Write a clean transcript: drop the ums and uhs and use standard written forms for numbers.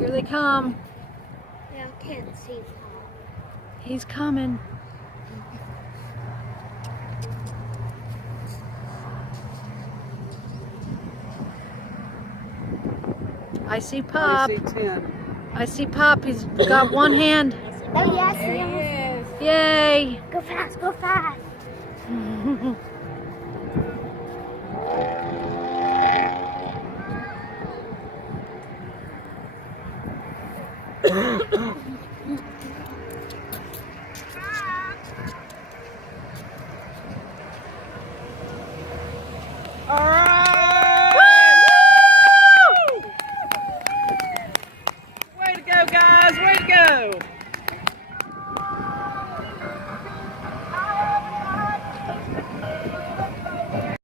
Here they come. Yeah, I can't see Pop. He's coming. I see Pop. I see 10. I see Pop. He's got one hand. Oh, yes, There he yes. is. Yay! Go fast, go fast.